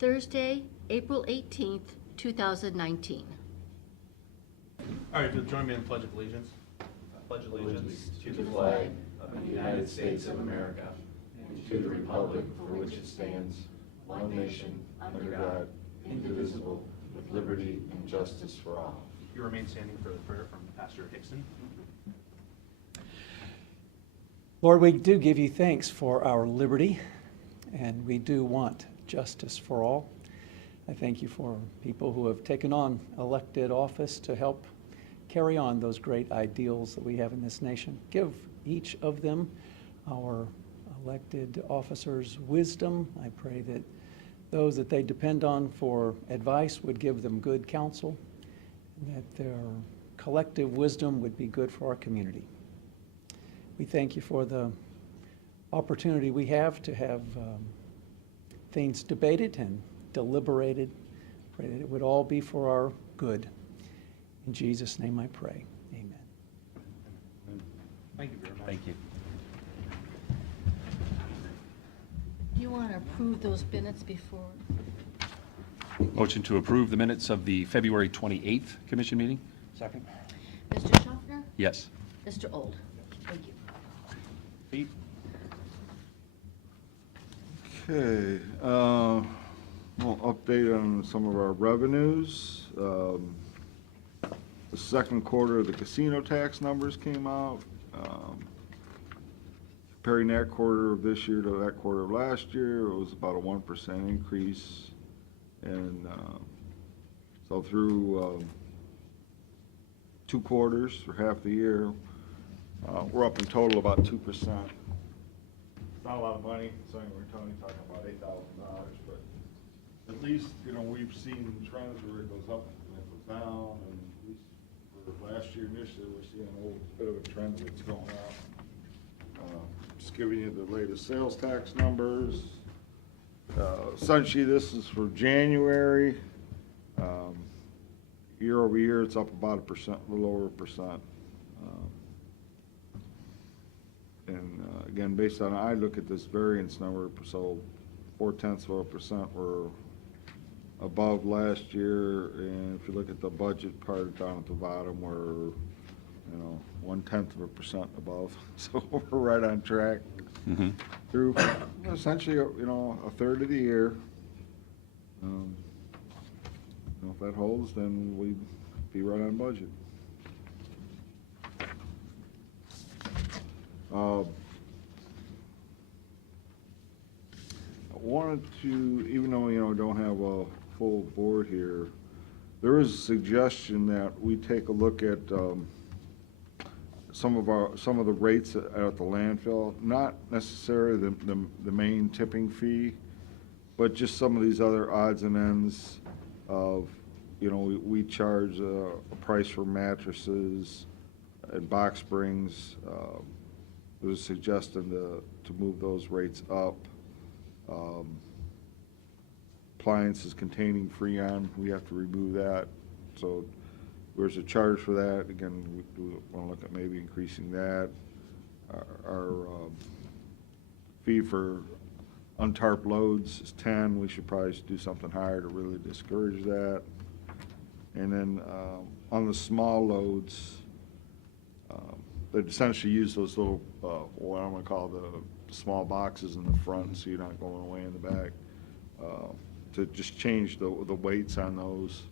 Thursday, April 18th, 2019. All right, if you'll join me in the Pledge of Allegiance. I pledge allegiance to the flag of the United States of America and to the republic for which it stands, one nation, under God, indivisible, with liberty and justice for all. You remain standing for the prayer from Pastor Hickson. Lord, we do give you thanks for our liberty, and we do want justice for all. I thank you for people who have taken on elected office to help carry on those great ideals that we have in this nation. Give each of them, our elected officers, wisdom. I pray that those that they depend on for advice would give them good counsel, and that their collective wisdom would be good for our community. We thank you for the opportunity we have to have things debated and deliberated. Pray that it would all be for our good. In Jesus' name I pray. Amen. Thank you very much. Thank you. Do you want to approve those minutes before? Motion to approve the minutes of the February 28th commission meeting? Second. Mr. Schaffner? Yes. Mr. Old? Thank you. Pete? Okay, we'll update on some of our revenues. The second quarter of the casino tax numbers came out. Comparing that quarter of this year to that quarter of last year, it was about a 1% increase. And so through 2 quarters, for half the year, we're up in total about 2%. It's not a lot of money, so we're only talking about $8,000, but at least, we've seen trends where it goes up and it goes down, and at least for last year and this year, we're seeing a little bit of a trend that's going up. Just giving you the latest sales tax numbers. Essentially, this is for January. Year over year, it's up about 1%, a little over 1%. And again, based on, I look at this variance number, so 0.4% were above last year, and if you look at the budget part down at the bottom, we're 0.1% above, so we're right on track through essentially a third of the year. If that holds, then we'd be right on budget. I wanted to, even though don't have a full board here, there is a suggestion that we take a look at some of the rates at the landfill, not necessarily the main tipping fee, but just some of these other odds and ends of, we charge a price for mattresses and box springs. There's a suggestion to move those rates up. Appliances containing Freon, we have to remove that. So there's a charge for that. Again, we want to look at maybe increasing that. Our fee for untarped loads is 10. We should probably do something higher to really discourage that. And then on the small loads, they essentially use those little, what I'm going to call the small boxes in the front, so you're not going away in the back, to just change the weights on those,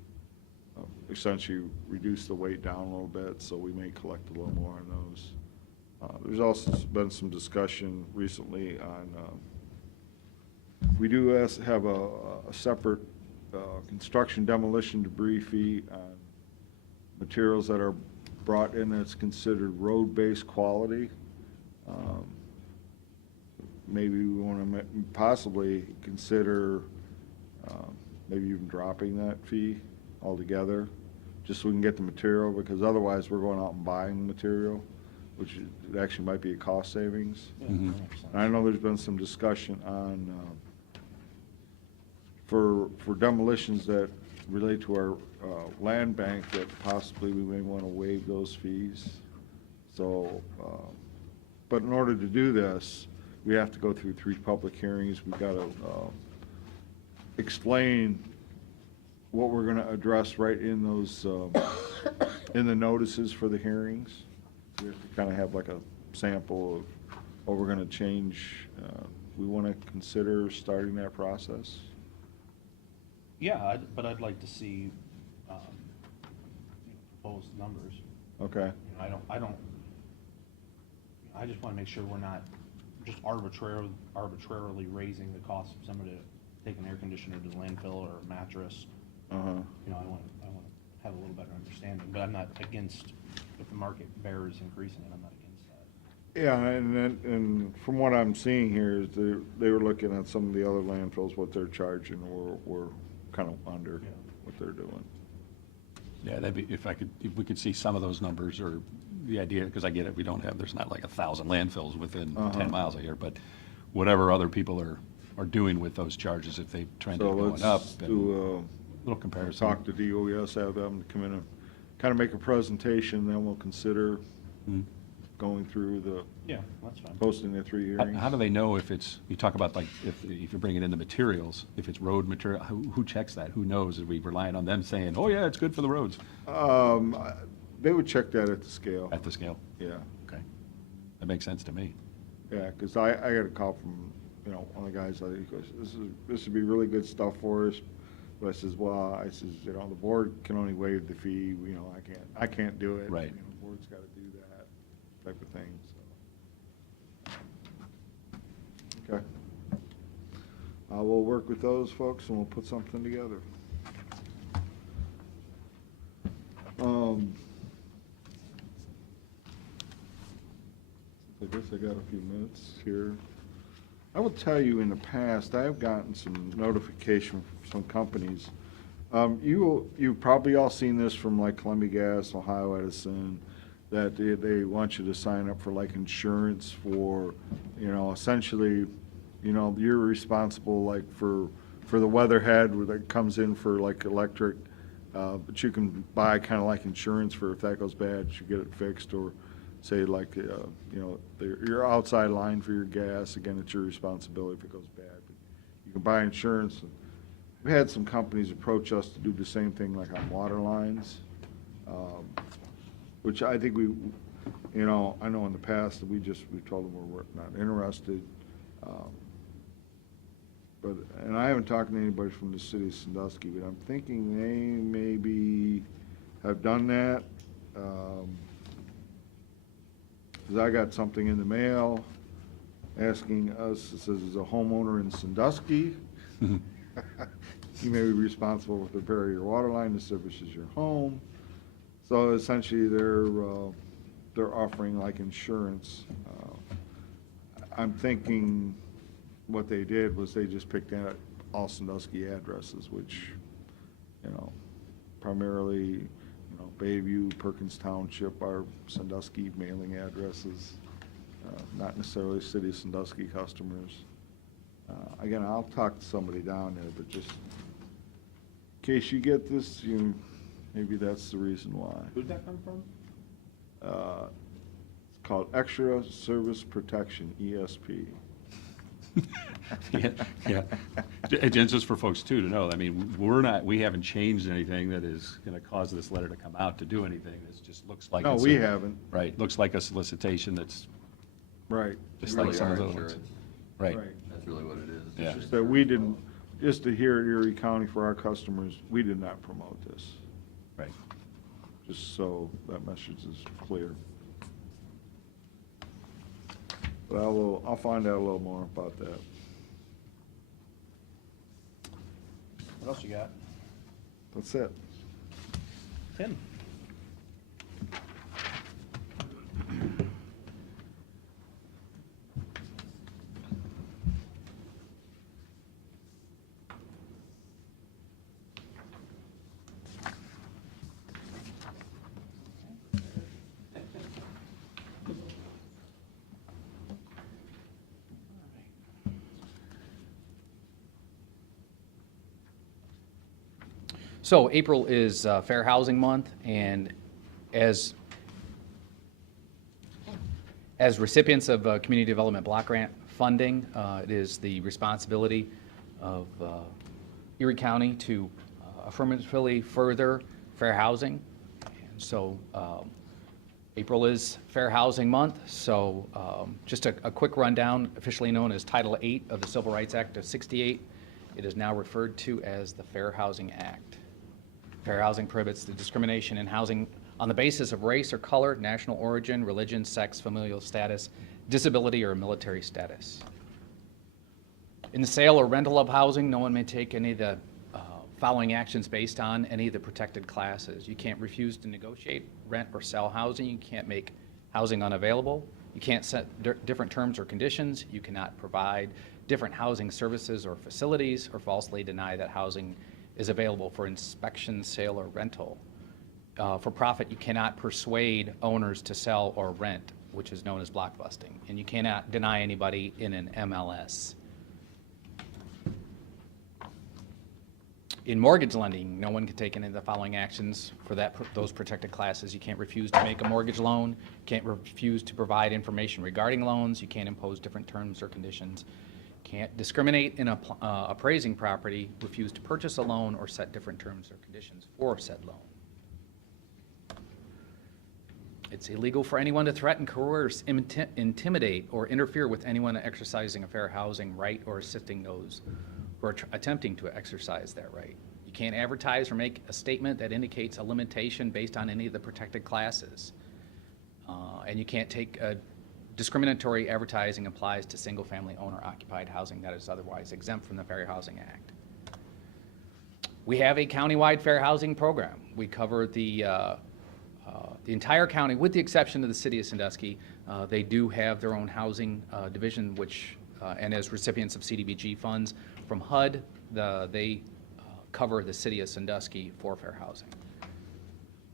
essentially reduce the weight down a little bit, so we may collect a little more on those. There's also been some discussion recently on, we do have a separate construction demolition debris fee on materials that are brought in that's considered road-based quality. Maybe we want to possibly consider maybe even dropping that fee altogether, just so we can get the material, because otherwise we're going out and buying material, which it actually might be a cost savings. And I know there's been some discussion on for demolitions that relate to our land bank, that possibly we may want to waive those fees. So, but in order to do this, we have to go through 3 public hearings. We've got to explain what we're gonna address right in those, in the notices for the hearings. We have to kind of have like a sample of what we're gonna change. We want to consider starting that process. Yeah, but I'd like to see, proposed numbers. Okay, I just want to make sure we're not just arbitrarily raising the cost of somebody to take an air conditioner to the landfill or a mattress. uh-huh. I want to have a little better understanding, but I'm not against, if the market bears increasing it, I'm not against that. Yeah, and from what I'm seeing here is they were looking at some of the other landfills, what they're charging, we're kind of under Yeah. what they're doing. Yeah, that'd be, if we could see some of those numbers, or the idea, because I get it, there's not like 1,000 landfills within Uh-huh. 10 miles of here, but whatever other people are doing with those charges, if they've trended So going up, let's and do, a little comparison. talk to DOES, have them come in and kind of make a presentation, then we'll consider Mhm. going through the, Yeah, that's fine. posting the 3 How hearings. how do they know if it's, you talk about like, if you're bringing in the materials, if it's road material, who checks that? Who knows? Are we relying on them saying, oh yeah, it's good for the roads They would check that at the scale, at the scale? yeah. Okay. That makes sense to me. Yeah, because I got a call from, one of the guys, he goes, this would be really good stuff for us. But I says, the board can only waive the fee, I can't do it. Right. The board's got to do that type of thing, so. Okay. We'll work with those folks and we'll put something together. I guess I got a few minutes here. I will tell you, in the past, I have gotten some notification from some companies. You've probably all seen this from like Columbia Gas, Ohio Edison, that they want you to sign up for like insurance for, essentially, you're responsible like for the weatherhead that comes in for like electric, but you can buy kind of like insurance for if that goes bad, you get it fixed, or say like, your outside line for your gas, again, it's your responsibility if it goes bad. But you can buy insurance. We've had some companies approach us to do the same thing like on water lines, which I think I know in the past that we told them we're not interested. And I haven't talked to anybody from the city of Sandusky, but I'm thinking they maybe have done that. Because I got something in the mail asking us, it says, as a homeowner in Sandusky, you may be responsible for repair your water line that services your home. So essentially, they're offering like insurance. I'm thinking what they did was they just picked out all Sandusky addresses, which, primarily, Bayview, Perkins Township are Sandusky mailing addresses, not necessarily city of Sandusky customers. Again, I'll talk to somebody down there, but just in case you get this, maybe that's the reason why. Who'd that come from? It's called Extra Service Protection, ESP. Yeah. And just for folks too to know, I mean, we haven't changed anything that is going to cause this letter to come out to do anything. It just looks like. No, it's we a- haven't. Right, looks like a solicitation that's Right. just Really like some of our those ones. insurance. Right. That's really what it is. It's Yeah. Just that we didn't, just to here at Erie County for our customers, we did not promote this, Right. just so that message is clear. But I'll find out a little more about that. What else you got? That's it. Tim? So April is Fair Housing Month, and as recipients of Community Development Block Grant funding, it is the responsibility of Erie County to affirmatively further fair housing. And so April is Fair Housing Month, so just a quick rundown, officially known as Title VIII of the Civil Rights Act of '68. It is now referred to as the Fair Housing Act. Fair housing prohibits the discrimination in housing on the basis of race or color, national origin, religion, sex, familial status, disability, or military status. In the sale or rental of housing, no one may take any of the following actions based on any of the protected classes. You can't refuse to negotiate, rent, or sell housing. You can't make housing unavailable. You can't set different terms or conditions. You cannot provide different housing services or facilities, or falsely deny that housing is available for inspection, sale, or rental. For profit, you cannot persuade owners to sell or rent, which is known as blockbusting. And you cannot deny anybody in an MLS. In mortgage lending, no one can take any of the following actions for those protected classes. You can't refuse to make a mortgage loan. You can't refuse to provide information regarding loans. You can't impose different terms or conditions. You can't discriminate in appraising property, refuse to purchase a loan, or set different terms or conditions for said loan. It's illegal for anyone to threaten, coerce, intimidate, or interfere with anyone exercising a fair housing right or assisting those who are attempting to exercise that right. You can't advertise or make a statement that indicates a limitation based on any of the protected classes. And you can't take discriminatory advertising applies to single-family owner-occupied housing that is otherwise exempt from the Fair Housing Act. We have a countywide fair housing program. We cover the entire county, with the exception of the city of Sandusky. They do have their own housing division, which, and as recipients of CDBG funds from HUD, they cover the city of Sandusky for fair housing.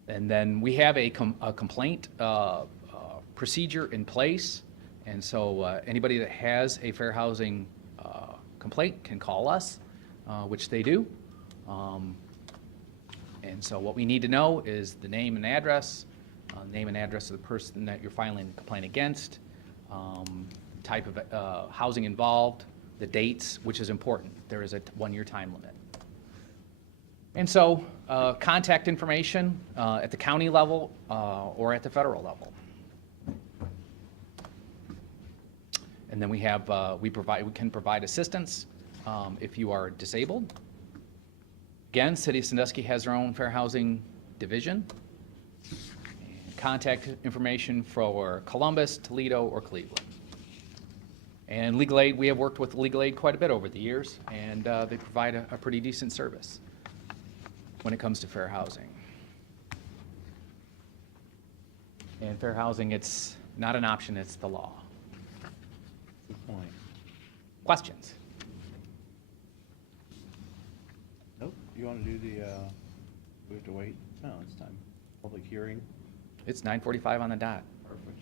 And then we have a complaint procedure in place, and so anybody that has a fair housing complaint can call us, which they do. And so what we need to know is the name and address of the person that you're filing a complaint against, type of housing involved, the dates, which is important. There is a one-year time limit. And so contact information at the county level or at the federal level. And then we have we can provide assistance if you are disabled. Again, City of Sandusky has their own fair housing division. And contact information for Columbus, Toledo, or Cleveland. And legal aid, we have worked with legal aid quite a bit over the years, and they provide a pretty decent service when it comes to fair housing. And fair housing, it's not an option, it's the law. Good point. Questions? Nope. You want to do the, we have to wait? No, it's time. Public hearing. It's 9:45 on the dot. Perfect.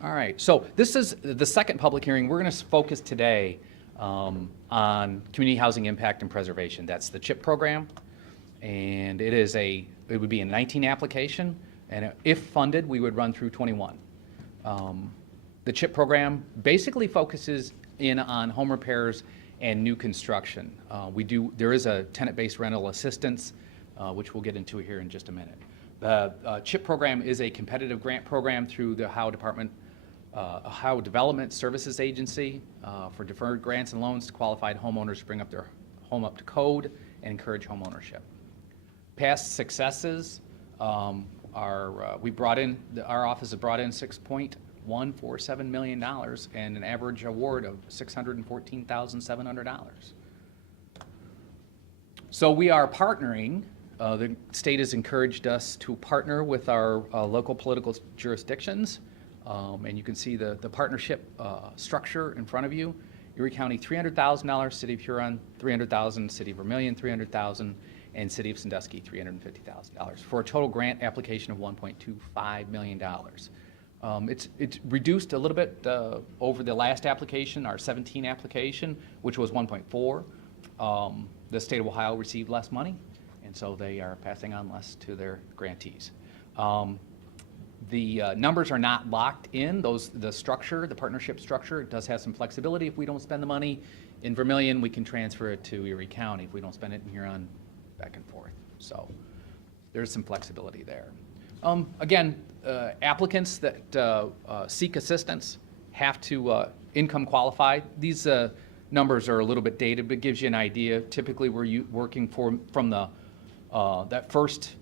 All right, so this is the second public hearing. We're going to focus today on community housing impact and preservation. That's the CHIP program, and it would be a 19 application, and if funded, we would run through 21. The CHIP program basically focuses in on home repairs and new construction. There is a tenant-based rental assistance, which we'll get into here in just a minute. The CHIP program is a competitive grant program through the Ohio Development Services Agency for deferred grants and loans to qualified homeowners to bring up their home up to code and encourage home ownership. Past successes our office has brought in $6.147 million and an average award of $614,700. So we are partnering. The state has encouraged us to partner with our local political jurisdictions, and you can see the partnership structure in front of you. Erie County, $300,000, City of Huron, $300,000, City of Vermilion, $300,000, and City of Sandusky, $350,000, for a total grant application of $1.25 million. It's reduced a little bit over the last application, our 17 application, which was 1.4. the state of Ohio received less money, and so they are passing on less to their grantees. The numbers are not locked in. The structure, the partnership structure, does have some flexibility. If we don't spend the money in Vermillion, we can transfer it to Erie County. If we don't spend it in Huron, back and forth. So there's some flexibility there. Again, applicants that seek assistance have to income qualify. These numbers are a little bit dated, but it gives you an idea. Typically, we're working from the that first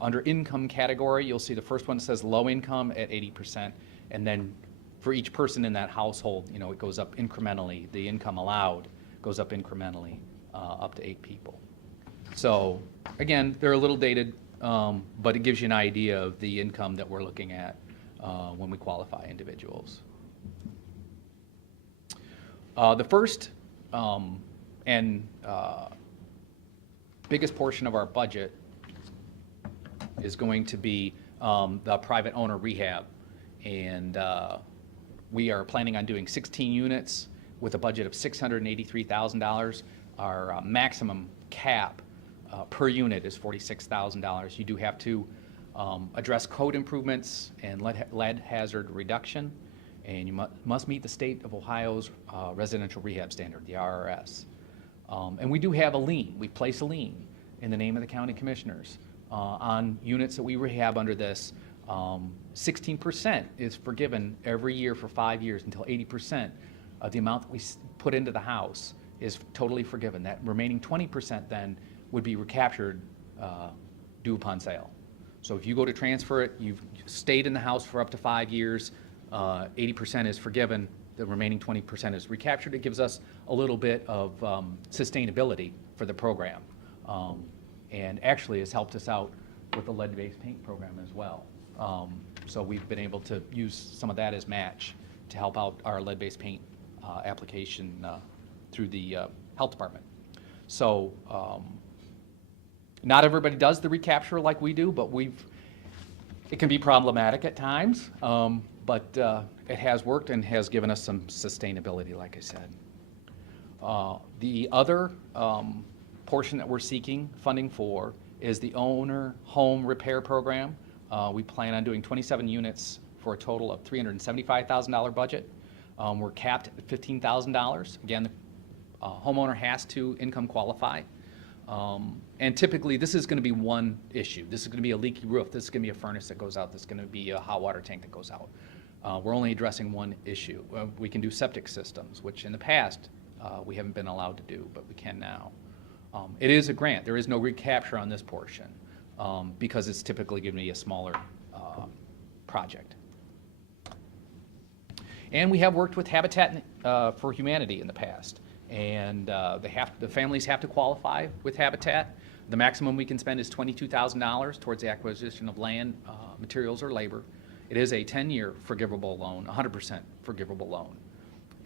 under income category. You'll see the first one says low income at 80%, and then for each person in that household, it goes up incrementally. The income allowed goes up incrementally up to 8 people. So again, they're a little dated, but it gives you an idea of the income that we're looking at when we qualify individuals. The first and biggest portion of our budget is going to be the private owner rehab. And we are planning on doing 16 units with a budget of $683,000. Our maximum cap per unit is $46,000. You do have to address code improvements and lead hazard reduction, and you must meet the state of Ohio's residential rehab standard, the RRS. And we do have a lien. We place a lien in the name of the county commissioners on units that we rehab under this. 16% is forgiven every year for 5 years until 80% of the amount that we put into the house is totally forgiven. That remaining 20% then would be recaptured due upon sale. So if you go to transfer it, you've stayed in the house for up to 5 years, 80% is forgiven, the remaining 20% is recaptured. It gives us a little bit of sustainability for the program, and actually has helped us out with the lead-based paint program as well. So we've been able to use some of that as match to help out our lead-based paint application through the health department. So not everybody does the recapture like we do, but it can be problematic at times, but it has worked and has given us some sustainability, like I said. The other portion that we're seeking funding for is the owner home repair program. We plan on doing 27 units for a total of $375,000 budget. We're capped at $15,000. Again, the homeowner has to income qualify. And typically, this is going to be one issue. This is going to be a leaky roof. This is going to be a furnace that goes out. This is going to be a hot water tank that goes out. We're only addressing one issue. We can do septic systems, which in the past we haven't been allowed to do, but we can now. It is a grant. There is no recapture on this portion because it's typically going to be a smaller project. And we have worked with Habitat for Humanity in the past. And the families have to qualify with Habitat. The maximum we can spend is $22,000 towards the acquisition of land, materials, or labor. It is a 10-year forgivable loan, 100% forgivable loan.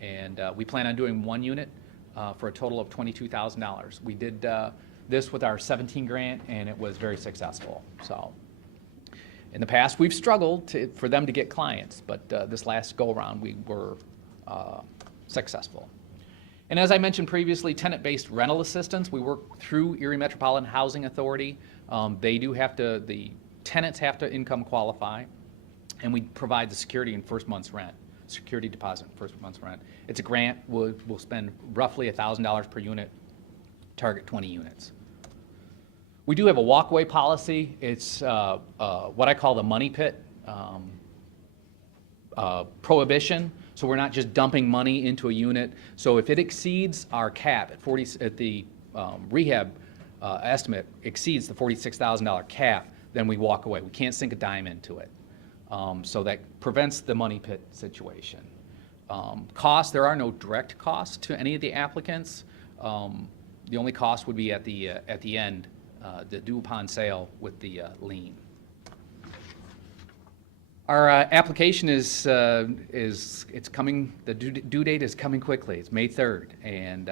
And we plan on doing 1 unit for a total of $22,000. We did this with our 17 grant, and it was very successful. So in the past, we've struggled for them to get clients, but this last go-around, we were successful. And as I mentioned previously, tenant-based rental assistance, we work through Erie Metropolitan Housing Authority. The tenants have to income qualify, and we provide the security in first month's rent, security deposit in first month's rent. It's a grant. We'll spend roughly $1,000 per unit, target 20 units. We do have a walkaway policy. It's what I call the money pit prohibition. So we're not just dumping money into a unit. So if it exceeds our cap at the rehab estimate exceeds the $46,000 cap, then we walk away. We can't sink a dime into it. So that prevents the money pit situation. Costs, there are no direct costs to any of the applicants. The only cost would be at the end, the due upon sale with the lien. Our application is coming. The due date is coming quickly. It's May 3rd, and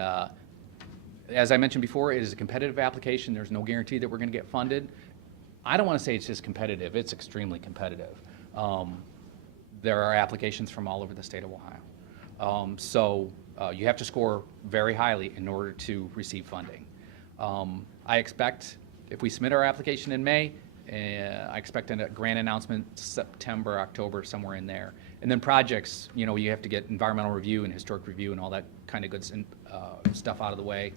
as I mentioned before, it is a competitive application. There's no guarantee that we're going to get funded. I don't want to say it's just competitive. It's extremely competitive. There are applications from all over the state of Ohio. So You have to score very highly in order to receive funding. I expect, if we submit our application in May, I expect a grant announcement September, October, somewhere in there. And then projects, you have to get environmental review and historic review and all that kind of good stuff out of the way.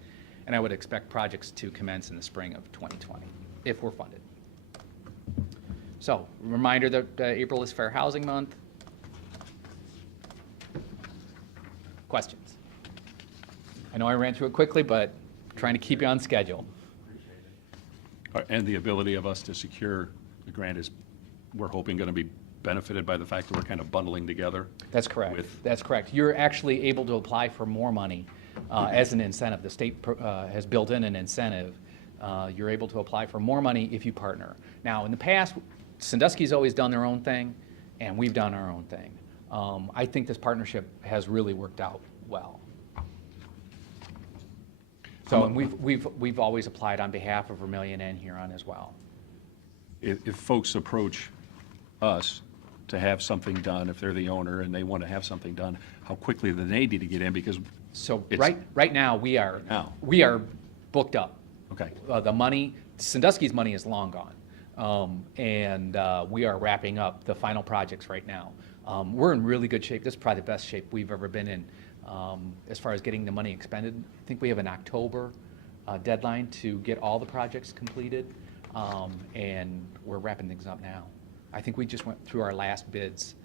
And I would expect projects to commence in the spring of 2020, if we're funded. So, reminder that April is Fair Housing Month. Questions? I know I ran through it quickly, but trying to keep you on schedule. And the ability of us to secure the grant is, we're hoping, going to be benefited by the fact that we're kind of bundling together. That's correct. With- That's correct. You're actually able to apply for more money as an incentive. The state has built in an incentive. You're able to apply for more money if you partner. Now, in the past, Sandusky's always done their own thing, and we've done our own thing. I think this partnership has really worked out well. So, and we've always applied on behalf of Vermilion and Huron as well. If folks approach us to have something done, if they're the owner and they want to have something done, how quickly do they need to get in? Because So it's- right now, we are booked up. Okay. The money, Sandusky's money is long gone. And we are wrapping up the final projects right now. We're in really good shape. This is probably the best shape we've ever been in as far as getting the money expended. I think we have an October deadline to get all the projects completed, and we're wrapping things up now. I think we just went through our last bids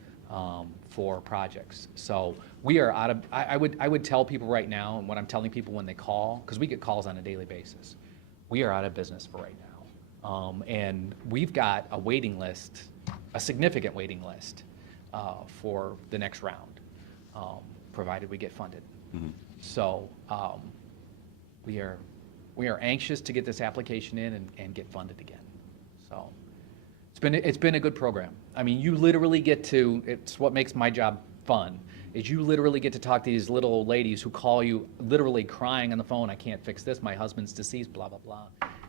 for projects. So we are out of, I would tell people right now, and what I'm telling people when they call, because we get calls on a daily basis, we are out of business for right now. And we've got a waiting list, a significant waiting list for the next round, provided we get funded. Mm-hmm. So we are anxious to get this application in and get funded again. So it's been a good program. I mean, you literally get to, it's what makes my job fun, is you literally get to talk to these little old ladies who call you literally crying on the phone, I can't fix this, my husband's deceased, blah, blah, blah.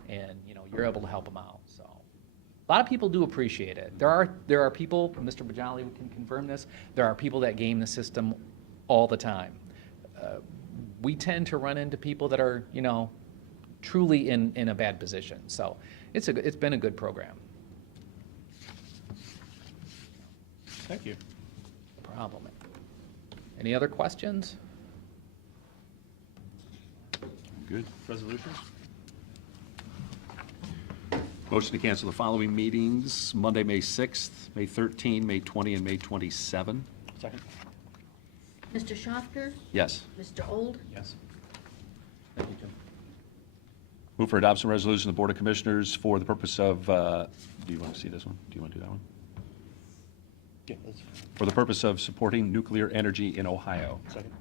And, you're able to help them out, so. A lot of people do appreciate it. There are people, Mr. Bajali can confirm this, there are people that game the system all the time. We tend to run into people that are, truly in a bad position. So it's been a good program. Thank you. No problem. Any other questions? Good. Resolutions? Motion to cancel the following meetings: Monday, May 6th, May 13, May 20, and May 27. Second? Mr. Schofter? Yes. Mr. Old? Yes. Thank you, Jim. Move for adoption resolution of the Board of Commissioners for the purpose of, do you want to see this one? Do you want to do that one? Yeah, that's, For the purpose of supporting nuclear energy in Ohio. second?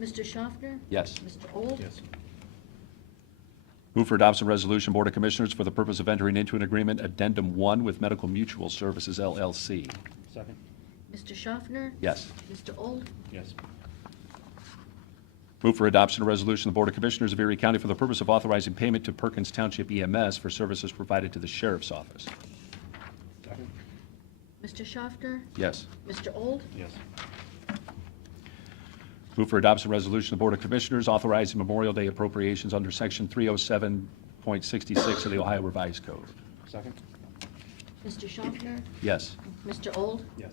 Mr. Schofter? Yes. Mr. Old? Yes. Move for adoption resolution, Board of Commissioners, for the purpose of entering into an agreement, Addendum 1, with Medical Mutual Services, LLC. Second? Mr. Schofter? Yes. Mr. Old? Yes. Move for adoption of resolution of the Board of Commissioners of Erie County for the purpose of authorizing payment to Perkins Township EMS for services provided to the Sheriff's Office. Second? Mr. Schofter? Yes. Mr. Old? Yes. Move for adoption resolution of the Board of Commissioners authorizing Memorial Day appropriations under Section 307.66 of the Ohio Revised Code. Second? Mr. Schofter? Yes. Mr. Old? Yes.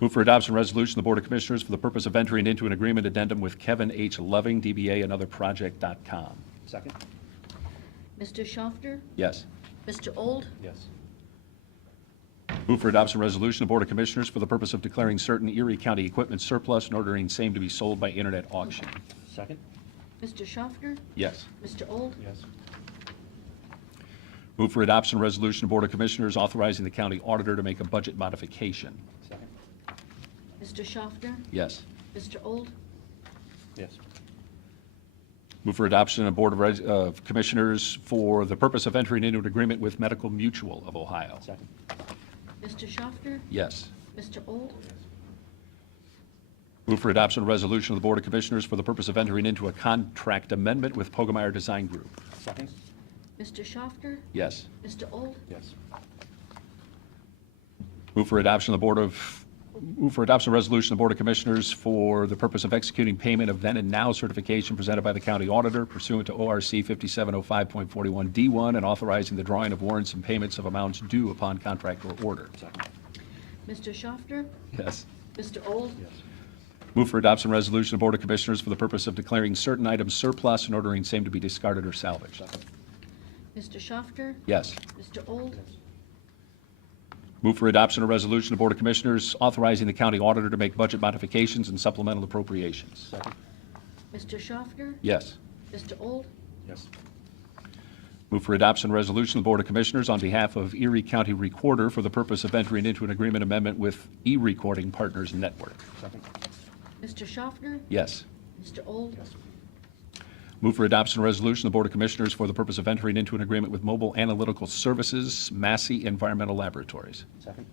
Move for adoption resolution of the Board of Commissioners for the purpose of entering into an agreement addendum with Kevin H. Loving, DBA, and other project.com. Second? Mr. Schofter? Yes. Mr. Old? Yes. Move for adoption resolution of the Board of Commissioners for the purpose of declaring certain Erie County equipment surplus and ordering same to be sold by internet auction. Second? Mr. Schofter? Yes. Mr. Old? Yes. Move for adoption resolution of the Board of Commissioners authorizing the county auditor to make a budget modification. Second? Mr. Schofter? Yes. Mr. Old? Yes. Move for adoption of Board of Commissioners for the purpose of entering into an agreement with Medical Mutual of Ohio. Second? Mr. Schofter? Yes. Mr. Old? Move for adoption of resolution of the Board of Commissioners for the purpose of entering into a contract amendment with Pogemeyer Design Group. Second? Mr. Schofter? Yes. Mr. Old? Yes. Move for adoption of the Board of Move for adoption of resolution of the Board of Commissioners for the purpose of executing payment of then and now certification presented by the county auditor pursuant to ORC 5705.41D1 and authorizing the drawing of warrants and payments of amounts due upon contract or order. Mr. Schafter? Yes. Mr. Old? Yes. Move for adoption of resolution of the Board of Commissioners for the purpose of declaring certain items surplus and ordering same to be discarded or salvaged. Mr. Schafter? Yes. Mr. Old? Move for adoption of resolution of the Board of Commissioners authorizing the county auditor to make budget modifications and supplemental appropriations. Mr. Schafter? Yes. Mr. Old? Yes. Move for adoption of resolution of the Board of Commissioners on behalf of Erie County Recorder for the purpose of entering into an agreement amendment with e-recording partners network. Mr. Schafter? Yes. Mr. Old? Move for adoption of resolution of the Board of Commissioners for the purpose of entering into an agreement with Mobile Analytical Services, Massey Environmental Laboratories. Second?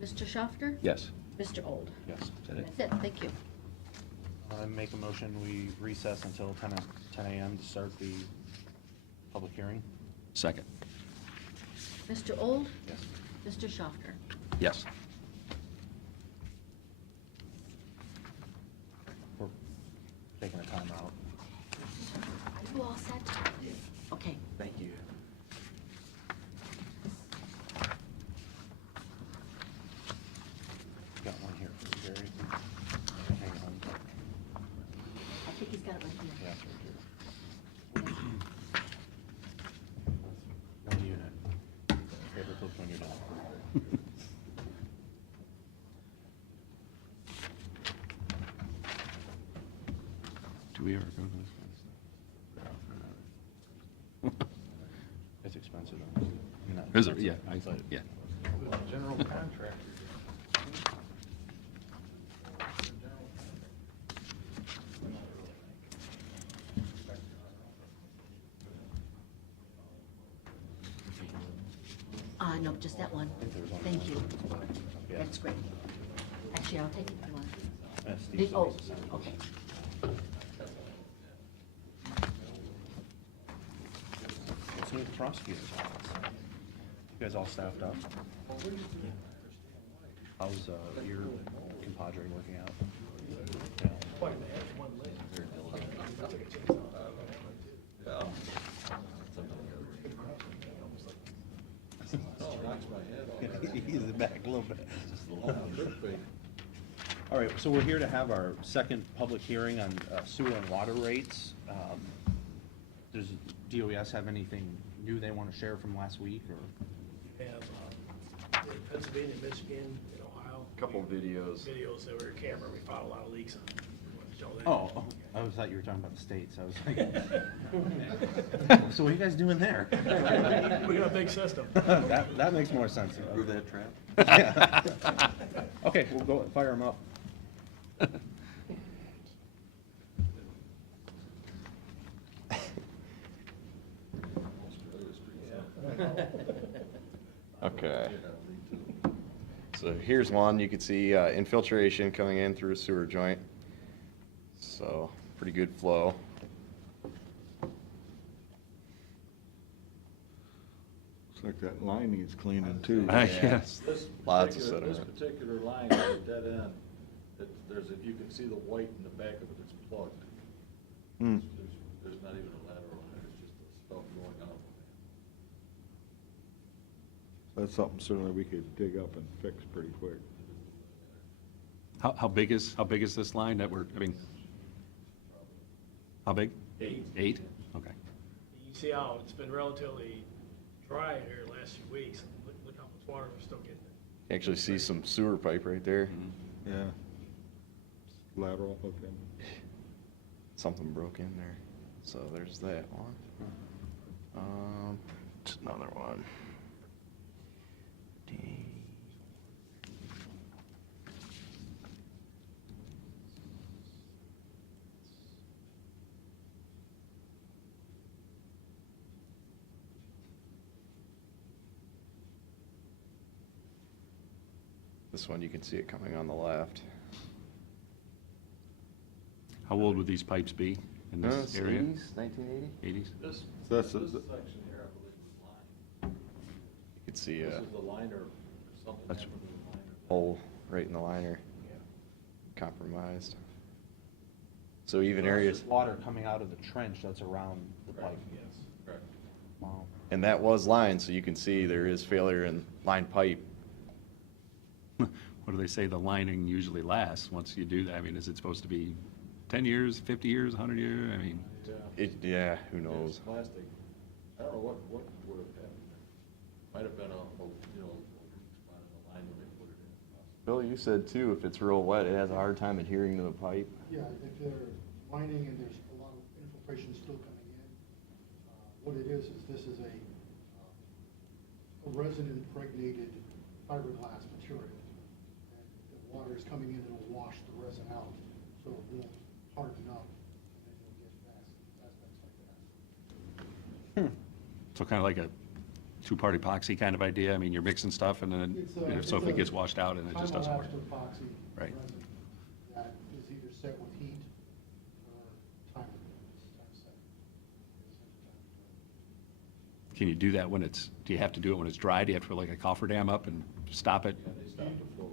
Mr. Schafter? Yes. Mr. Old? Yes. Is that it? That's it, thank you. I make a motion, we recess until 10 a.m. to start the public hearing. Second. Mr. Old? Yes. Mr. Schafter? Yes. We're taking a time out. Are you all set? Okay. Thank you. Got one here for you, Gary. Hang on. I think he's got it right here. Yeah, it's right here. One unit. Paper clips when you're done. Do we ever go to this It's expensive. I mean, not Is it? expensive, Yeah. but Yeah. General contractor. No, just that one. there was one Thank more. you. Yeah. That's great. Actually, I'll take it if you want. Steve Oh, said he's- okay. Let's move to prosecutor's office. You guys all staffed up? How's your compadre working out? Yeah. He's back a little bit. All right, so we're here to have our second public hearing on sewer and water rates. Does DOES have anything new they want to share from last week, or? Have in Pennsylvania, Michigan, and Ohio. Couple videos. Videos that were camera, we found a lot of leaks on. Show that. Oh, I thought you were talking about the states. I was like, so what are you guys doing there? We got a big system. That makes more sense. Move that trap. Yeah. Okay, we'll go fire them up. Okay. So here's one, you can see infiltration coming in through a sewer joint. So, pretty good flow. Looks like that line needs cleaning too. Yes. This Lots of particular- sediment. This particular line is a dead end. There's, if you can see the white in the back of it, it's plugged. Hmm. There's not even a lateral line, it's just the stuff going out. That's something certainly we could dig up and fix pretty quick. How big is this line that we're, I mean, how big? 8. 8? Okay. You see how it's been relatively dry here the last few weeks. Look how much water we're still getting. You actually see some sewer pipe right there. Yeah. Lateral hooked in. Something broke in there. So there's that one. Just another one. This one, you can see it coming on the left. How old would these pipes be in this area? 1980? 80s? This, So this that's, section here, I believe, was line. You can see This a is the liner, something That's- happened to the liner. hole right in the liner, compromised. So even There's areas, just water coming out of the trench that's around the pipe. Yes, correct. Wow. and that was lined, so you can see there is failure in line pipe. What do they say the lining usually lasts once you do that? I mean, is it supposed to be 10 years, 50 years, 100 years? I mean, Yeah, who It's knows? plastic. I don't know what would have happened there. Might have been a spot in the line when they put it in. Bill, you said too, if it's real wet, it has a hard time adhering to the pipe. Yeah, if they're lining and there's a lot of infiltration still coming in, what it is this is a resin impregnated fiberglass material. And the water is coming in, it'll wash the resin out, so it won't harden up, and then you'll get aspects like that. so kind of like a two-part epoxy kind of idea? I mean, you're mixing stuff and then, so if it gets washed out and it just doesn't work. Time-elapsed epoxy Right. resin that is either set with heat or time set. Can you do that when it's, do you have to do it when it's dry? Do you have to put like a cofferdam up and stop it? Yeah, they stopped the flow.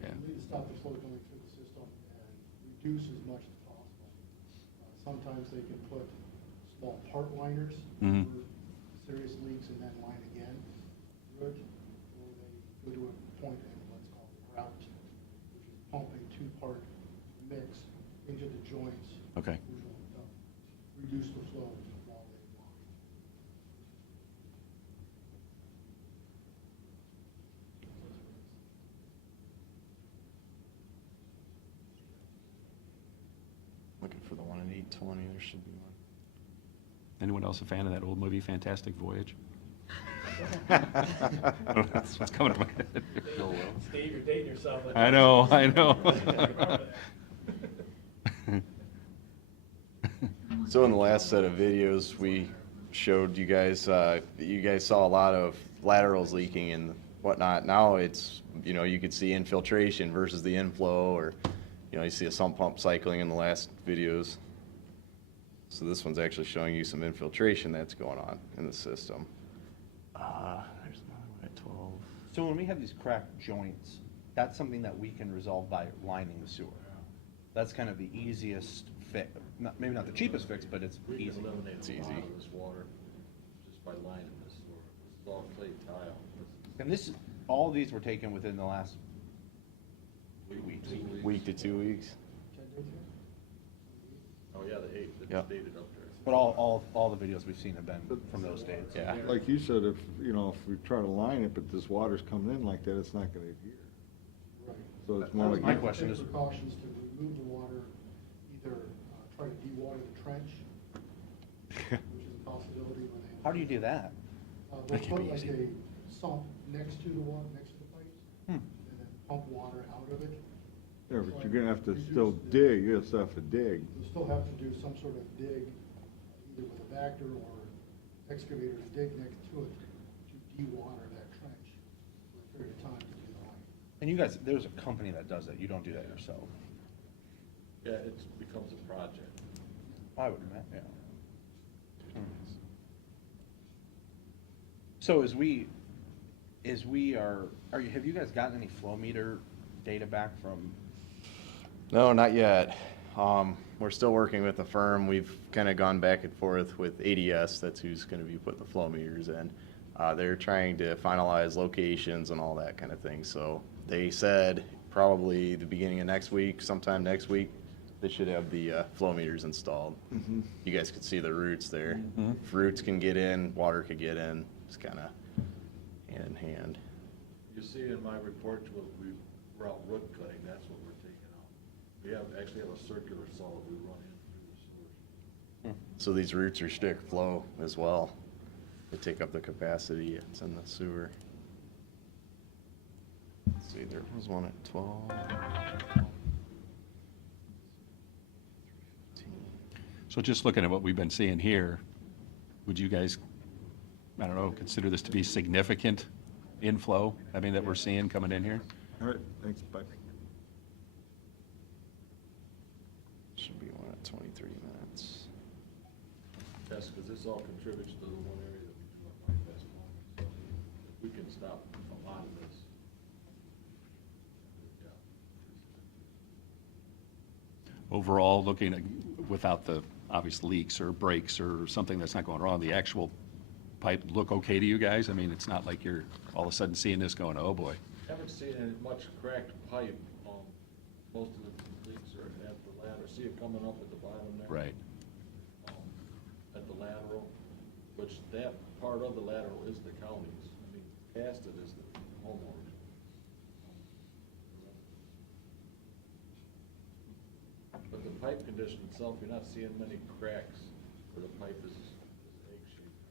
Yeah. You need to stop the flow going through the system and reduce as much as possible. Sometimes they can put small part liners Mhm. for serious leaks and then line again through it. Or they go to a point in what's called grout, which is pumping two-part mix into the joints. Okay. Which will reduce the flow while they wash. Looking for the one in 820, there should be one. Anyone else a fan of that old movie, Fantastic Voyage? That's what's coming to my head. Steve, you're dating yourself. I know, I know. So in the last set of videos, we showed you guys, saw a lot of laterals leaking and whatnot. Now it's, you could see infiltration versus the inflow, or, you see a sump pump cycling in the last videos. So this one's actually showing you some infiltration that's going on in the system. There's another one at 12. So when we have these cracked joints, that's something that we can resolve by lining the sewer. That's kind of the easiest fix, maybe not the cheapest fix, but it's We easy. can eliminate It's a lot easy. of this water just by lining this sewer. This is all clay tile. And this, all these were taken within the last 2 weeks. Week to 2 weeks. Oh, yeah, the 8th, Yep. it's dated up there. But all the videos we've seen have been from those dates. Yeah. Like you said, if we try to line it, but this water's coming in like that, it's not gonna adhere. Right. So it's more That was like. my question Take is- precautions to remove the water, either try to de-water the trench, which is a possibility when they. How do you do that? They'll That can put be like easy. a sump next to the water, next to the pipes, and then pump water out of it. Yeah, but you're gonna have to still dig, you still have to dig. You'll still have to do some sort of dig, either with a Vector or excavator to dig next to it to de-water that trench for a period of time to do the line. And you guys, there's a company that does that. You don't do that yourself. Yeah, it becomes a project. I would imagine, yeah. So have you guys gotten any flow meter data back from? No, not yet. We're still working with the firm. We've kind of gone back and forth with ADS, that's who's going to be putting the flow meters in. They're trying to finalize locations and all that kind of thing. So they said probably the beginning of next week, sometime next week, they should have the flow meters installed. You guys could see the roots there. If roots can get in, water could get in. It's kind of hand in hand. You see in my report, we're out root cutting, that's what we're taking out. We actually have a circular saw that we run in through the sewers. So these roots restrict flow as well. They take up the capacity that's in the sewer. Let's see, there was one at 12. So just looking at what we've been seeing here, would you guys, I don't know, consider this to be significant inflow, I mean, that we're seeing coming in here? All right, thanks, bye. Should be one at 23 minutes. Yes, because this all contributes to the one area that we do have my best one. So if we can stop a lot of this. Yeah. overall, looking at, without the obvious leaks or breaks or something that's not going wrong, the actual pipe look okay to you guys? I mean, it's not like you're all of a sudden seeing this going, oh boy. Haven't seen any much cracked pipe. Most of the leaks are at the ladder. See it coming up at the bottom there? Right. At the lateral, which that part of the lateral is the county's. I mean, past it is the homeowner's. But the pipe condition itself, you're not seeing many cracks where the pipe is egg-shaped.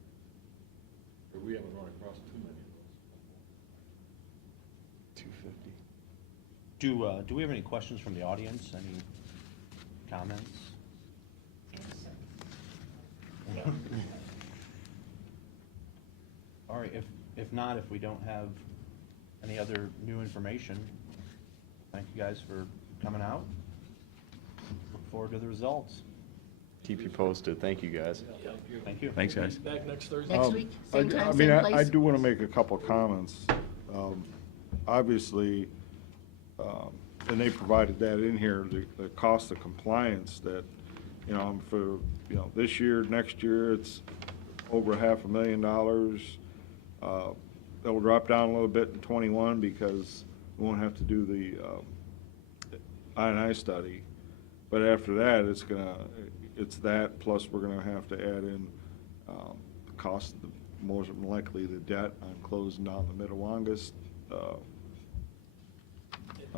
Or we haven't run across too many of those. 250. Do we have any questions from the audience? Any comments? All right, if not, if we don't have any other new information, thank you guys for coming out. Look forward to the results. Keep you posted. Thank you, guys. Thank you. Thanks, guys. Back next Thursday. Next week, same time, I same mean, place? I do want to make a couple of comments. Obviously, and they provided that in here, the cost of compliance that, for, this year, next year, it's over $500,000. It'll drop down a little bit in '21 because we won't have to do the I&I study. But after that, it's that, plus we're gonna have to add in the cost, most likely the debt on closing down the Mid-Awangas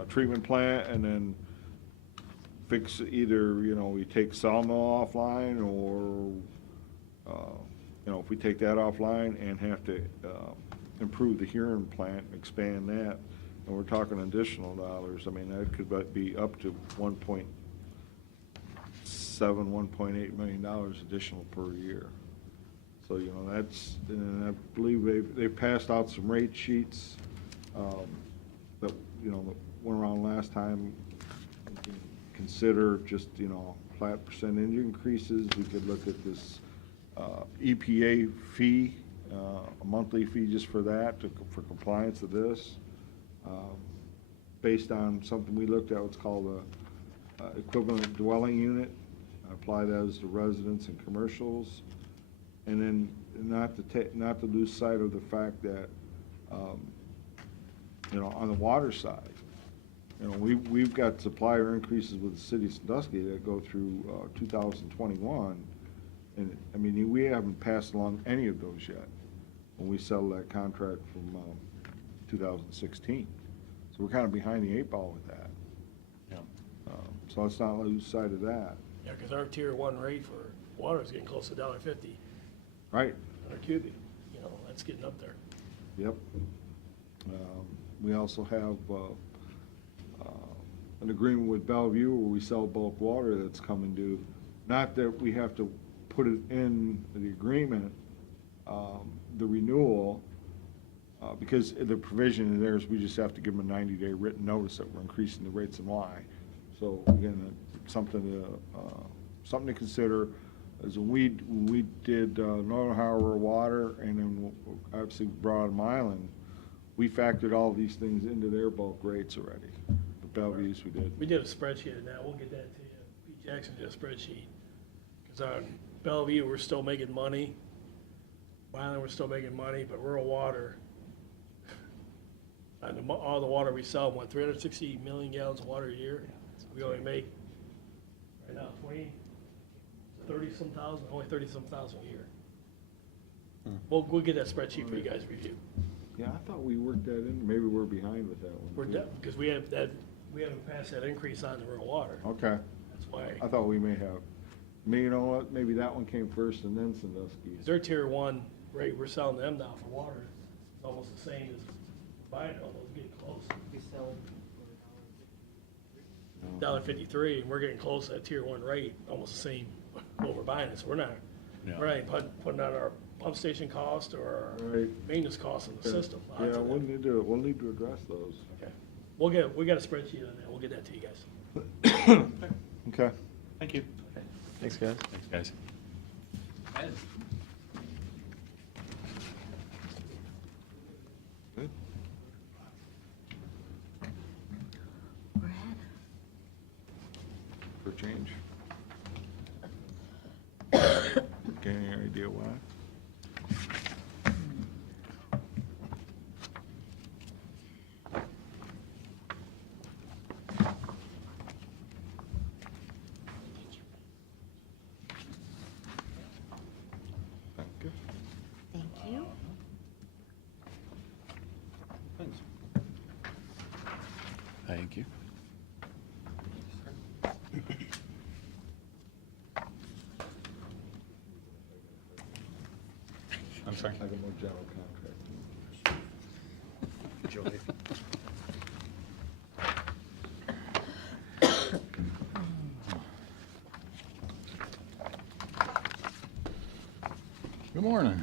treatment plant, and then fix either, we take Sawmill offline, or, if we take that offline and have to improve the Huron plant, expand that, and we're talking additional dollars, I mean, that could be up to $1.7, $1.8 million additional per year. So, that's, and I believe they've passed out some rate sheets that, that went around last time. We can consider just, flat percentage increases. We could look at this EPA fee, a monthly fee just for that, for compliance of this. Based on something we looked at, what's called a equivalent dwelling unit. Apply those to residents and commercials. And then not to lose sight of the fact that, on the water side, we've got supplier increases with the city of Sandusky that go through 2021. And, I mean, we haven't passed along any of those yet when we settled that contract from 2016. So we're kind of behind the 8 ball with that. Yeah. So let's not lose sight of that. Yeah, because our tier 1 rate for water is getting close to $1.50 Right. on a cubic. That's getting up there. Yep. We also have an agreement with Bellevue where we sell bulk water that's coming due. Not that we have to put it in the agreement, the renewal, because the provision in there is we just have to give them a 90-day written notice that we're increasing the rates and why. So again, something to consider. As when we did Northern Harbor Water, and then obviously Broad Island, we factored all these things into their bulk rates already. The Bellevue's we did. We did a spreadsheet of that. We'll get that to you. Pete Jackson did a spreadsheet. Because on Bellevue, we're still making money. Island, we're still making money, but rural water, and all the water we sell, 360 million gallons of water a year. We only make, right now, 30-some thousand, only 30-some thousand a year. We'll get that spreadsheet for you guys to review. Yeah, I thought we worked that in. Maybe we're behind with that one. We're too. done, because we haven't passed that increase on the rural water. Okay. That's why, I thought we may have. You know what? Maybe that one came first and then Sandusky. because their tier 1 rate, we're selling them now for water, it's almost the same as buying it, almost getting close. We sell $1.53, and we're getting close to that tier 1 rate, almost the same what we're buying it. So we're not even putting out our pump station cost or our Right. maintenance cost in the system. Yeah, we'll need to address those. Okay. We got a spreadsheet on that. We'll get that to you guys. Okay. Thank you. Thanks, guys. Thanks, guys. Ed? We're ahead. For change. Got any idea why? Thank you. Thank you. Thanks. Thank you. I'm sorry? I got more general contract. Good morning.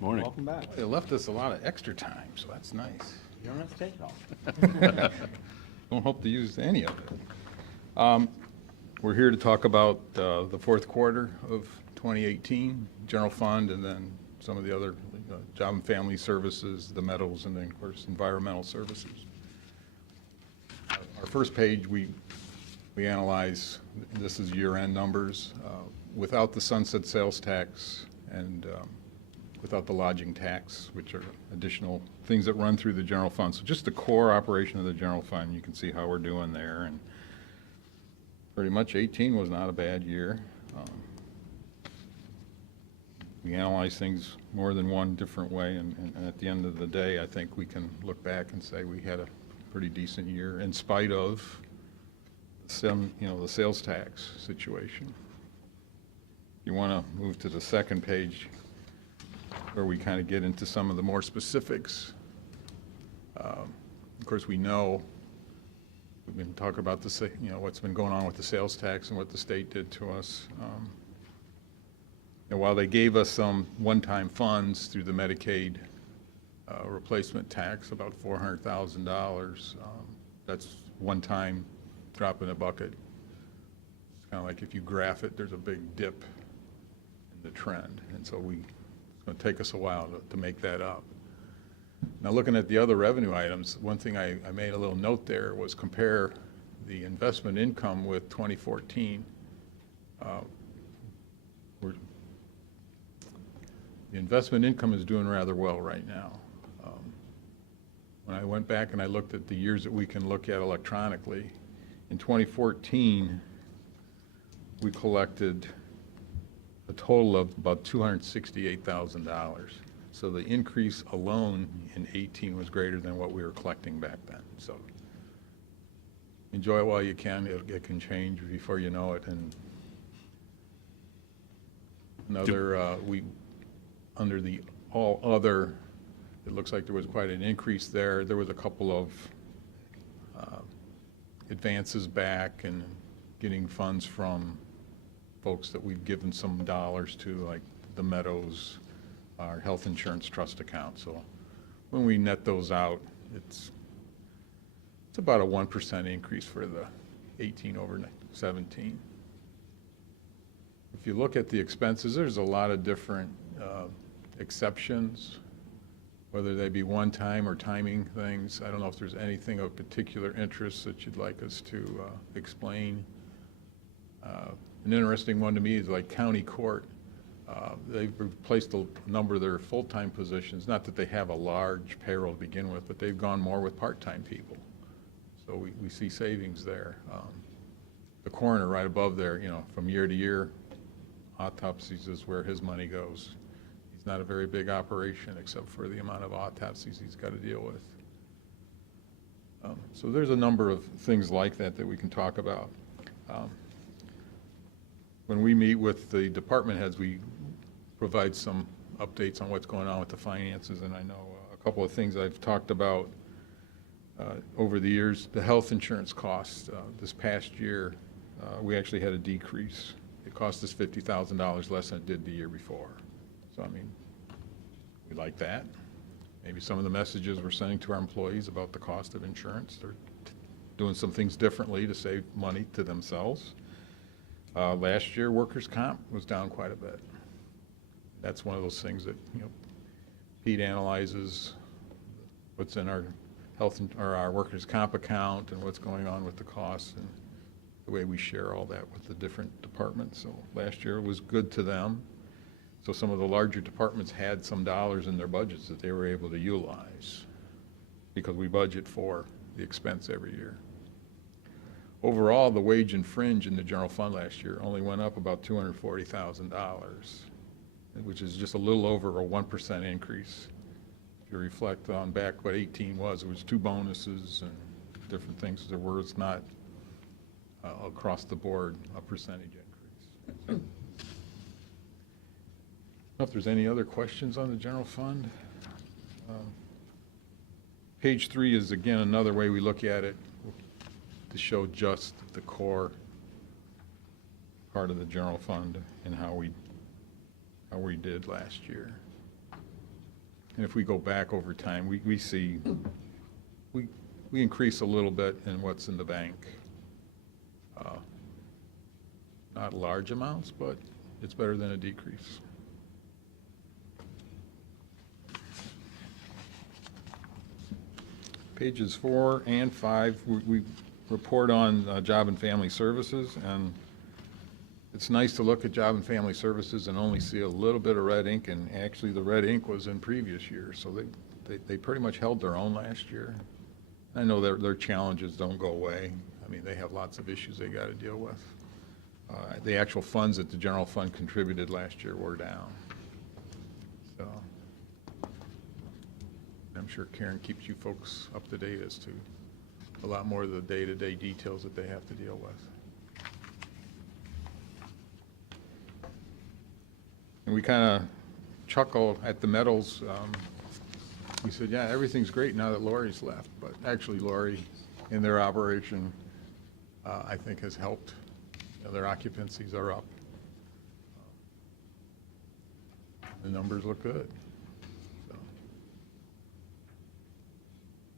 Morning. Welcome back. They left us a lot of extra time, so that's nice. You don't have to take it all. Don't hope to use any of it. We're here to talk about the fourth quarter of 2018, general fund, and then some of the other job and family services, the metals, and then, of course, environmental services. Our first page, we analyze, this is year-end numbers, without the sunset sales tax and without the lodging tax, which are additional things that run through the general fund. So just the core operation of the general fund, you can see how we're doing there. And pretty much 18 was not a bad year. We analyze things more than one different way, and at the end of the day, I think we can look back and say we had a pretty decent year in spite of some, the sales tax situation. You want to move to the second page where we kind of get into some of the more specifics. Of course, we know we've been talking about the, what's been going on with the sales tax and what the state did to us. And while they gave us some one-time funds through the Medicaid replacement tax, about $400,000, that's one-time drop in a bucket. It's kind of like if you graph it, there's a big dip in the trend. And so it's going to take us a while to make that up. Now, looking at the other revenue items, one thing I made a little note there was compare the investment income with 2014. The investment income is doing rather well right now. When I went back and I looked at the years that we can look at electronically, in 2014, we collected a total of about $268,000. So the increase alone in 18 was greater than what we were collecting back then. So enjoy it while you can. It can change before you know it. And another, under the all other, it looks like there was quite an increase there. There was a couple of advances back and getting funds from folks that we've given some dollars to, like the Meadows, our health insurance trust account. So when we net those out, it's about a 1% increase for the 18 over 17. If you look at the expenses, there's a lot of different exceptions, whether they be one-time or timing things. I don't know if there's anything of particular interest that you'd like us to explain. An interesting one to me is like county court. They've replaced a number of their full-time positions. Not that they have a large payroll to begin with, but they've gone more with part-time people. So we see savings there. The coroner right above there, from year to year, autopsies is where his money goes. He's not a very big operation except for the amount of autopsies he's got to deal with. So there's a number of things like that that we can talk about. When we meet with the department heads, we provide some updates on what's going on with the finances, and I know a couple of things I've talked about over the years. The health insurance costs this past year, we actually had a decrease. It cost us $50,000 less than it did the year before. So, I mean, we like that. Maybe some of the messages we're sending to our employees about the cost of insurance. They're doing some things differently to save money to themselves. Last year, workers' comp was down quite a bit. That's one of those things that, Pete analyzes what's in our health or our workers' comp account and what's going on with the costs. And the way we share all that with the different departments. So last year was good to them. So some of the larger departments had some dollars in their budgets that they were able to utilize because we budget for the expense every year. Overall, the wage and fringe in the general fund last year only went up about $240,000, which is just a little over a 1% increase. If you reflect on back what 18 was, it was 2 bonuses and different things there were. It's not across the board a percentage increase. I don't know if there's any other questions on the general fund. Page 3 is again another way we look at it to show just the core part of the general fund and how we did last year. And if we go back over time, we see we increase a little bit in what's in the bank. Not large amounts, but it's better than a decrease. Pages 4 and 5, we report on Job and Family Services, and it's nice to look at Job and Family Services and only see a little bit of red ink, and actually the red ink was in previous years, so they pretty much held their own last year. I know their challenges don't go away. I mean, they have lots of issues they got to deal with. The actual funds that the general fund contributed last year were down. So I'm sure Karen keeps you folks up to date as to a lot more of the day-to-day details that they have to deal with. And we kind of chuckle at the medals. We said, yeah, everything's great now that Lori's left, but actually Lori in their operation, I think has helped. You know, their occupancies are up. The numbers look good. So, I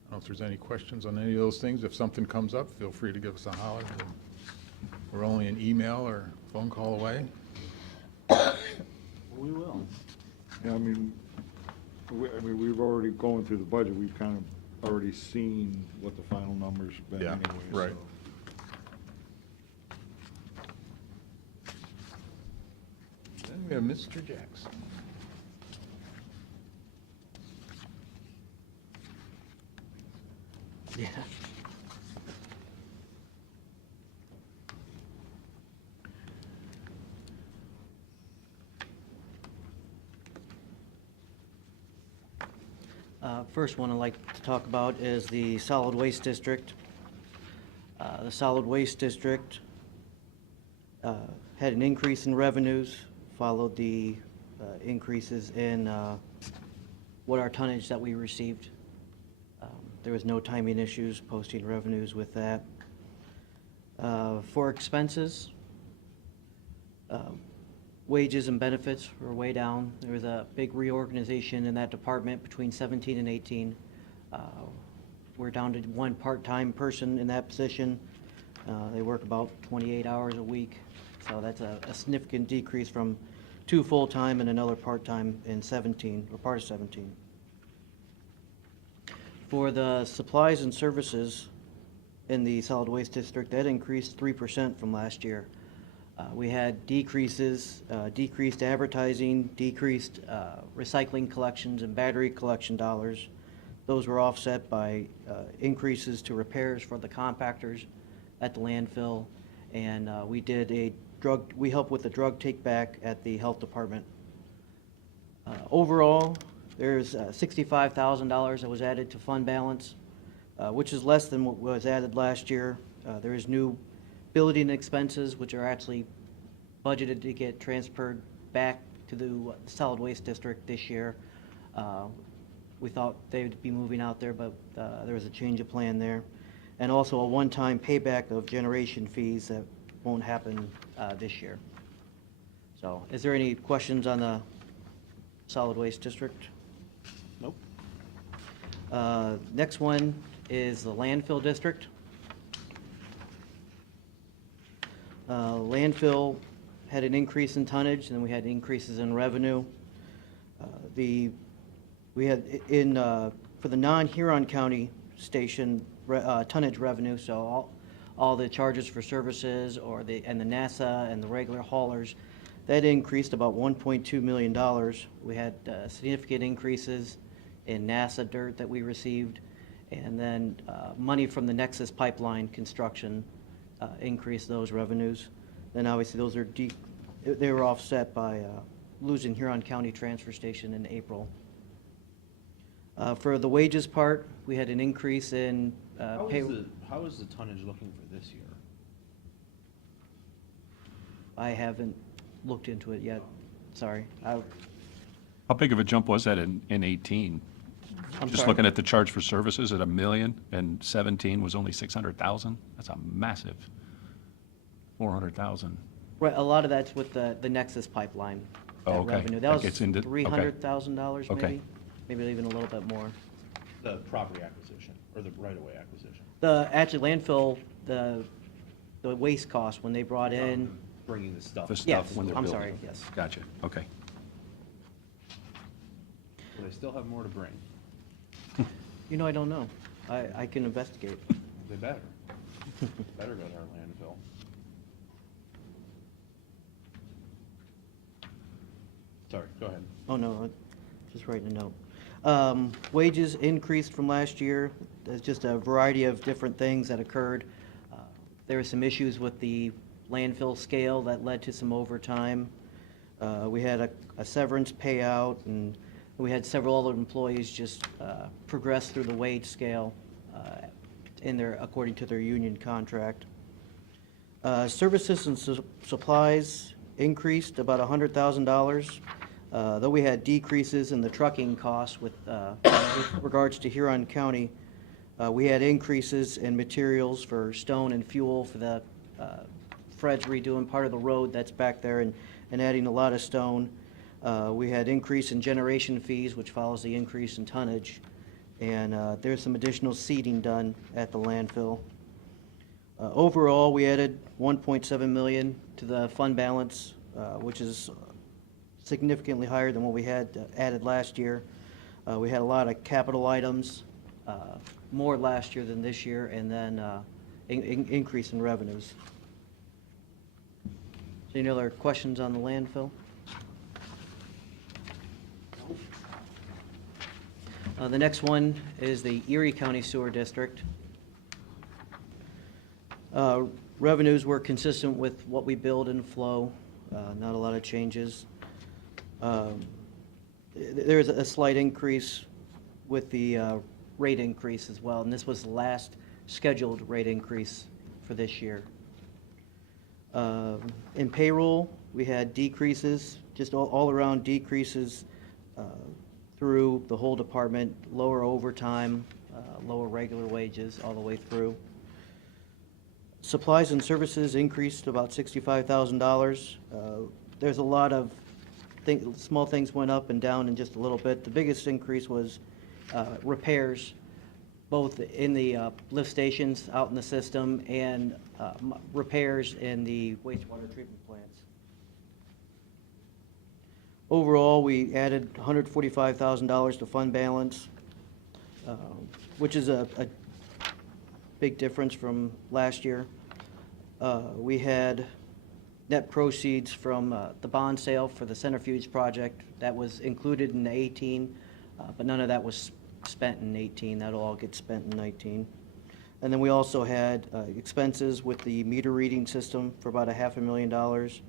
don't know if there's any questions on any of those things. If something comes up, feel free to give us a holler. We're only an email or phone call away. We will. Yeah, I mean, we've already going through the budget, we've kind of already seen what the final numbers been Yeah, anyway. right. So. Then we have Mr. Jackson. Yeah. First one I'd like to talk about is the solid waste district. The solid waste district had an increase in revenues, followed the increases in what our tonnage that we received. There was no timing issues posting revenues with that. For expenses, wages and benefits were way down. There was a big reorganization in that department between 17 and 18. We're down to 1 part-time person in that position. They work about 28 hours a week, so that's a significant decrease from 2 full-time and another part-time in 17, or part of 17. For the supplies and services in the solid waste district, that increased 3% from last year. We had decreases, decreased advertising, decreased recycling collections and battery collection dollars. Those were offset by increases to repairs for the compactors at the landfill, and we helped with the drug take-back at the health department. Overall, there's $65,000 that was added to fund balance, which is less than what was added last year. There is new building expenses, which are actually budgeted to get transferred back to the solid waste district this year. We thought they would be moving out there, but there was a change of plan there. And also a one-time payback of generation fees that won't happen this year. So is there any questions on the solid waste district? Nope. Next one is the landfill district. Landfill had an increase in tonnage, and we had increases in revenue. We had for the non-Huron County station tonnage revenue, so all the charges for services and the NASA and the regular haulers. That increased about $1.2 million. We had significant increases in NASA dirt that we received, and then money from the Nexus pipeline construction increased those revenues. Then obviously those are they were offset by losing Huron County Transfer Station in April. For the wages part, we had an increase in pay. How is the tonnage looking for this year? I haven't looked into it yet, sorry. How big of a jump was that in 18? I'm Just sorry? looking at the charge for services at $1 million, and 17 was only 600,000? That's a massive 400,000. Right, a lot of that's with the Nexus pipeline, Oh, that okay. revenue. That That was gets into- okay. $300,000 Okay. maybe, maybe even a little bit more. The property acquisition, or the right-of-way acquisition? Actually landfill, the waste cost when they brought in, Bringing the stuff. The stuff Yes, when they're I'm building. sorry, yes. Gotcha, okay. So they still have more to bring. You know, I don't know. I can investigate. They better. Better go to our landfill. Sorry, go ahead. Oh, no, just writing a note. Wages increased from last year. There's just a variety of different things that occurred. There were some issues with the landfill scale that led to some overtime. We had a severance payout, and we had several other employees just progress through the wage scale according to their union contract. Services and supplies increased about $100,000, though we had decreases in the trucking costs with regards to Huron County. We had increases in materials for stone and fuel for the Fred's redoing part of the road that's back there and adding a lot of stone. We had increase in generation fees, which follows the increase in tonnage. And there's some additional seeding done at the landfill. Overall, we added $1.7 million to the fund balance, which is significantly higher than what we had added last year. We had a lot of capital items, more last year than this year, and then increase in revenues. So any other questions on the landfill? The next one is the Erie County Sewer District. Revenues were consistent with what we billed and flow, not a lot of changes. There's a slight increase with the rate increase as well, and this was the last scheduled rate increase for this year. In payroll, we had decreases, just all around decreases through the whole department, lower overtime, lower regular wages all the way through. Supplies and services increased about $65,000. There's a lot of small things went up and down in just a little bit. The biggest increase was repairs, both in the lift stations out in the system and repairs in the wastewater treatment plants. Overall, we added $145,000 to fund balance, which is a big difference from last year. We had net proceeds from the bond sale for the centrifuge project. That was included in the 18, but none of that was spent in 18. That'll all get spent in 19. And then we also had expenses with the meter reading system for about $500,000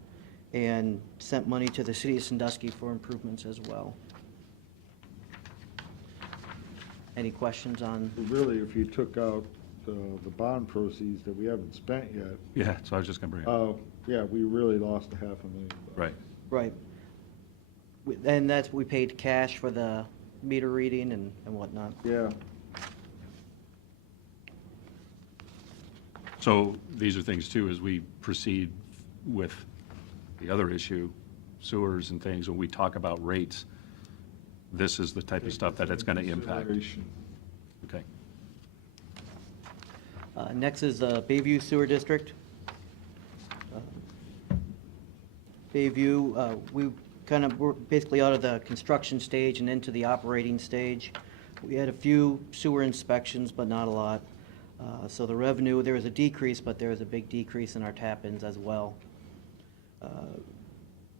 and sent money to the city of Sandusky for improvements as well. Any questions on? Really, if you took out the bond proceeds that we haven't spent yet, Yeah, so I was just going to bring it up. yeah, we really lost $500,000. Right. Right. And that's, we paid cash for the meter reading and whatnot. Yeah, So these are things too, as we proceed with the other issue, sewers and things, when we talk about rates, this is the type of stuff that it's going to impact. consideration. Okay. Next is the Bayview Sewer District. Bayview, we're basically out of the construction stage and into the operating stage. We had a few sewer inspections, but not a lot. So the revenue, there was a decrease, but there was a big decrease in our tap-ins as well.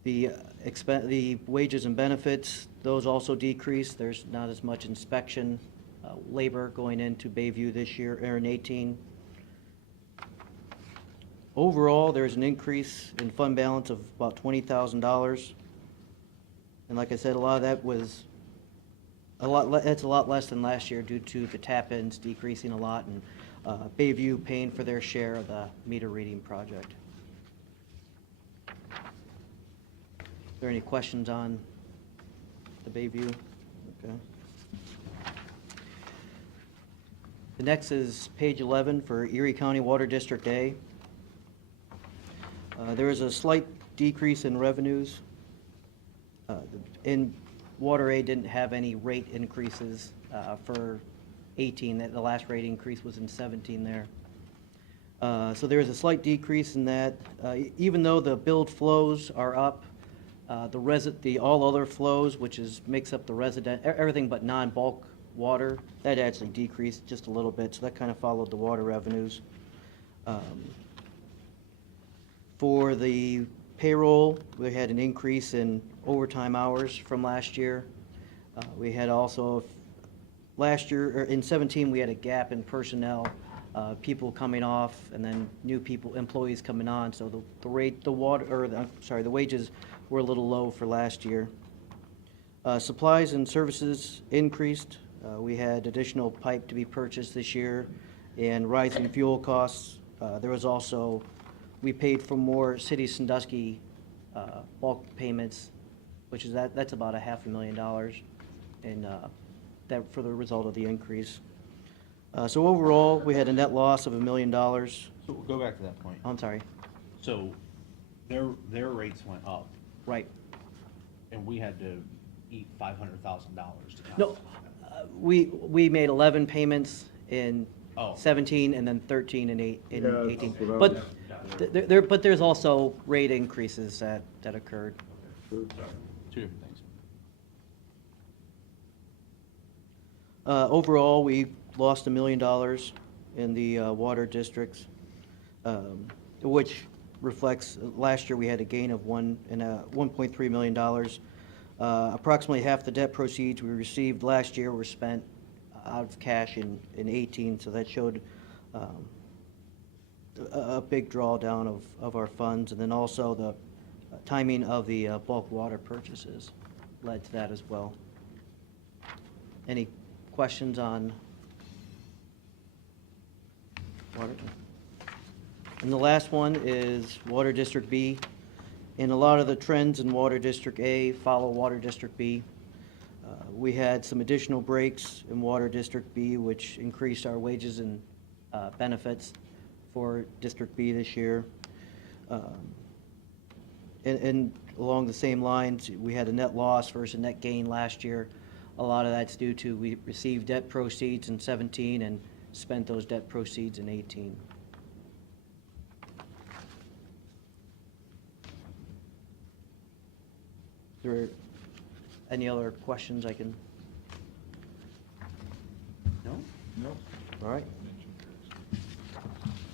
The wages and benefits, those also decreased. There's not as much inspection labor going into Bayview this year, or in 18. Overall, there's an increase in fund balance of about $20,000. And like I said, a lot of that was that's a lot less than last year due to the tap-ins decreasing a lot and Bayview paying for their share of the meter reading project. Are there any questions on the Bayview? Okay. The next is page 11 for Erie County Water District A. There is a slight decrease in revenues. In Water A didn't have any rate increases for 18. The last rate increase was in 17 there. So there is a slight decrease in that. Even though the billed flows are up, the all other flows, which makes up the resident, everything but non-bulk water, that actually decreased just a little bit, so that kind of followed the water revenues. For the payroll, we had an increase in overtime hours from last year. We had also, last year, or in 17, we had a gap in personnel, people coming off, and then new people, employees coming on, so the wages were a little low for last year. Supplies and services increased. We had additional pipe to be purchased this year and rising fuel costs. There was also, we paid for more City of Sandusky bulk payments, which is that's about $500,000, and that for the result of the increase. So overall, we had a net loss of $1 million. So we'll go back to that point. I'm sorry. So their rates went up, Right. and we had to eat $500,000 to No, we made 11 payments in Oh. 17 and then 13 in 18. that's what I But was- but there's also rate increases that occurred. Two different things. Overall, we lost $1 million in the water districts, which reflects, last year we had a gain of $1.3 million. Approximately half the debt proceeds we received last year were spent out of cash in 18, so that showed a big drawdown of our funds, and then also the timing of the bulk water purchases led to that as well. Any questions on water? And the last one is Water District B. And a lot of the trends in Water District A follow Water District B. We had some additional breaks in Water District B, which increased our wages and benefits for District B this year. And along the same lines, we had a net loss versus a net gain last year. A lot of that's due to we received debt proceeds in 17 and spent those debt proceeds in 18. Is there any other questions I can? No? No. All right.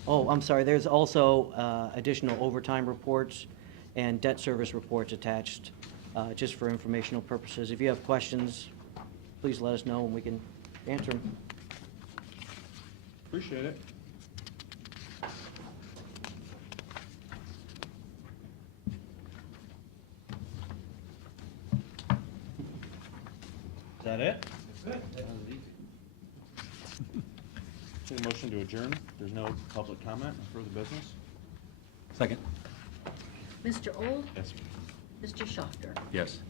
Oh, I'm sorry, there's also additional overtime reports and debt service reports attached, just for informational purposes. If you have questions, please let us know and we can answer them. Appreciate it. Is that it? That's it. That was easy. Take a motion to adjourn. There's no public comment, no further business. Second? Mr. Old? Yes. Mr. Schafter? Yes.